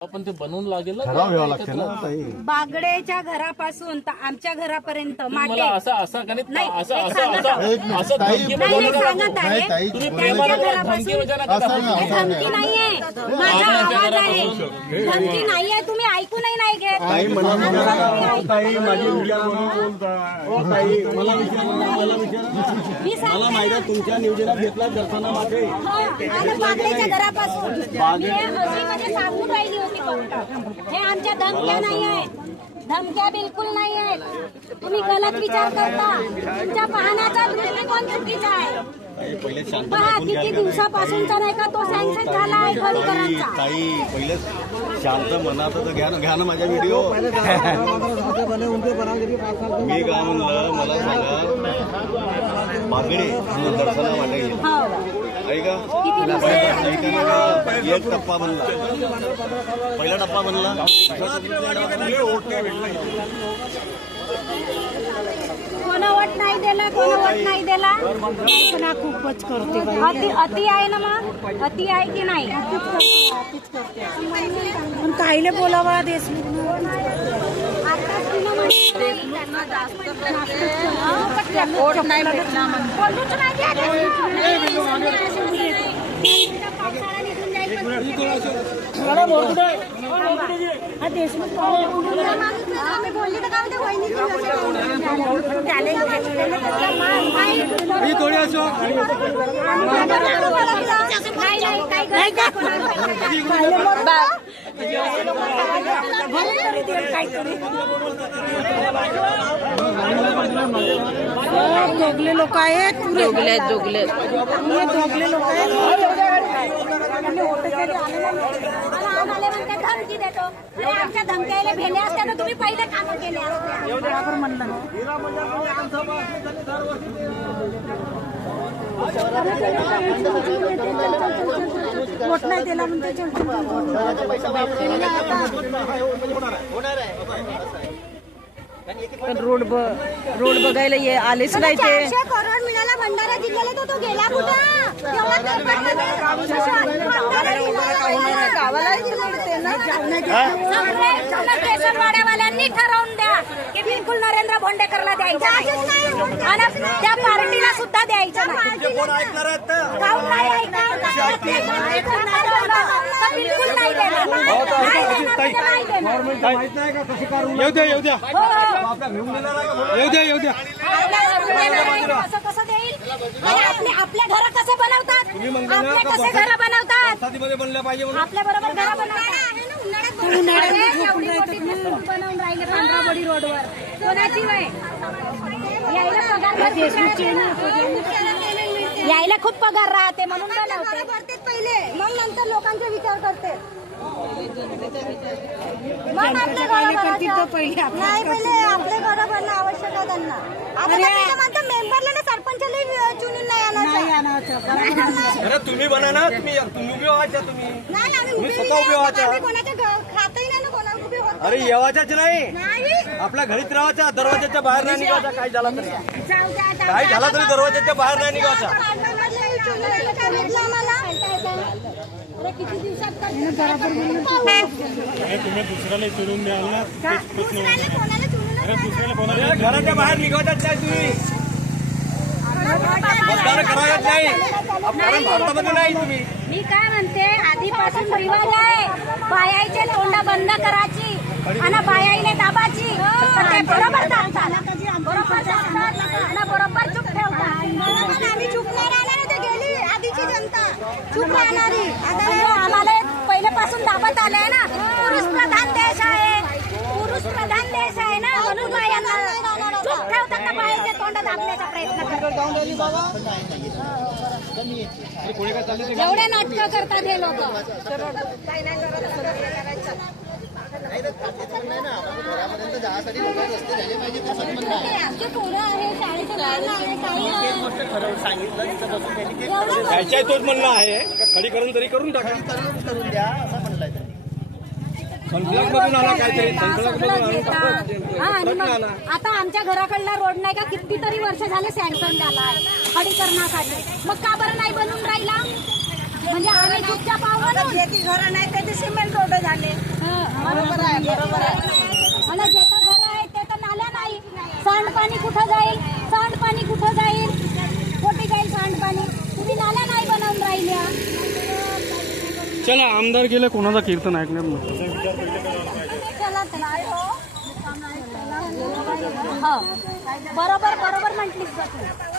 आपण ते बनवून लागेल ना, ठराव लागते ना ताई. बागडेच्या घरापासून तर आमच्या घरापर्यंत मला माटे असं असं का नाही, नाही, असं एक असं सांगत असं आहे. असं ताई, धमकी नाही, बजावू नाही, नका. सांगत आहे. नाही, ताई, तुम्ही त्यांच्या प्रेमाने घरापासून धमकी बजावू नका. असं नाही, हे असं धमकी नाही. नाहीये, माझा आवाज आहे. धमकी नाहीये, तुम्ही ऐकूनही नाही घेत. ताई मला ताई माझी मी सांगते मला माहिती आहे तुमच्या नियोजनात घेतला दर्शना मागे आणि बागडेच्या घरापासून मी हे हसीमध्ये सांगून राहिली होती फक्त. हे आमच्या धमक्या नाही आहेत, धमक्या बिलकुल नाही आहेत. तुम्ही गलत विचार करता, तुमच्या पाहण्याचा दृष्टिकोन चुकीचा आहे. पहिले शांत पहा किती दिवसापासूनचा नाही का तो सँक्शन झाला आहे खडीकरांचा. ताई पहिले शांत मनात तर घ्या ना माझ्या व्हिडिओ. मी काय म्हणलं मला सांगा बागडे दर्शना वाटे गेला हो. ऐका किती दिवस एक टप्पा बनला पहिला टप्पा बनला कोण वोट नाही दिला, कोण वोट नाही दिला. खूपच करते अति आहे ना, मग अति आहे की नाही. पण काहीले बोलावा देशमुख आताच तिनं म्हटलं त्यांना जास्त वोट नाही भेटला बोलूच नाही हा देशमुख आम्ही बोलली तर काय दोघले लोक आहेत दोघले दोघले लोक आहेत. आम्हाला म्हणते धमकी देतो. अरे आमच्या धमक्याला भेले असताना तुम्ही पहिले कामं केले असते. बरोबर म्हणलं ना. वोट नाही दिला म्हणते रोड बघायला आलेच नाही ते. 400 करोड मिळाला भंडारा जिल्ह्याला, तो गेला कुठं? केसरवाड्यावाल्यांनी ठरवून द्या की बिलकुल नरेंद्र भोंडेकरला द्यायचं आणि त्या पार्टीला सुद्धा द्यायचं नाही. काहून नाही ऐकणार? बिलकुल नाही देणार. नाही देणार. येऊ द्या असं कसं देईल? आणि आपले घर कसे बनवतात? आपले कसे घर बनवतात? आपल्या बरोबर घर बनवतात. एवढी मोठी फेसबुक बनवून राहिले पांढराबडी रोडवर. कोणाची वय? यायला खूप पगार राहते म्हणून बनवते पहिले, मग नंतर लोकांचा विचार करते. मग आपले घर पहिले नाही, पहिले आपले घर बनणं आवश्यक आहे त्यांना. आता म्हणतो मेंबरला ना सरपंचाला चुनून नाही आणायचं. अरे तुम्ही बना ना, तुम्ही उभे व्हायच्या तुम्ही. नाही, आम्ही तुम्ही उभी स्वतः नाही. उभे व्हायच्या. आम्ही कोणाच्या खातही नाही ना, कोणाला उभी होत अरे येवाच्याच नाही, नाही. आपल्या घरीच राहायचा, दरवाजाच्या बाहेर नाही निघायचा. काय झाला तरी जाऊ द्या, जाऊ काय द्या. झाला तरी दरवाजाच्या बाहेर नाही निघायचा. काय भेटलं आम्हाला? अरे किती दिवसात तुम्ही दुसऱ्याला चुरून द्याल ना, दुसऱ्याला कोणाला चुनून अरे घराच्या बाहेर निघायचाच नाही तुम्ही, मतदान करायच नाही. कारण भारतामध्ये नाही तुम्ही. मी काय म्हणते, आधीपासून रिवाज आहे बायाचे तोंड बंद करायची आणि बायाईने दाबाची. तर ते बरोबर दाबतात, बरोबर दाबतात आणि बरोबर चूप ठेवतात. आम्ही चूप नाही राहणार, ते गेली आधीची जनता चूप राहणारी. आम्हाला पहिल्यापासून दाबत आलंय ना. पुरुष प्रधान देश आहे, पुरुष प्रधान देश आहे ना, म्हणून बायांना चूप ठेवतात ना, बायाचे तोंड दाबण्याचा प्रयत्न करतात. एवढे नाटकं करतात हे लोक. आमचे पोरं आहे, शाळेचे मुलं आहे, काही त्याच्या तोच म्हणणं आहे, खडीकरण तरी करून टाका. संकलकमधून आला काहीतरी, हा, आणि मग आता आमच्या घराकडला रोड नाही का कितीतरी वर्ष झाले सँक्शन झाला आहे खडीकरणासाठी. मग का बरं नाही बनून राहिला? म्हणजे आम्ही चुपचाप आहोत. घर नाही त्याचे सिमेंट रोड झाले. सांडपाणी कुठं जाईल? सांडपाणी कुठं जाईल? कोटी जाईल सांडपाणी? तुम्ही नाल्या नाही बनवून राहिल्या. चला आमदार गेले कोणाचा कीर्तन ऐकण्यात म्हटलं हो. बरोबर म्हटलीस बघ.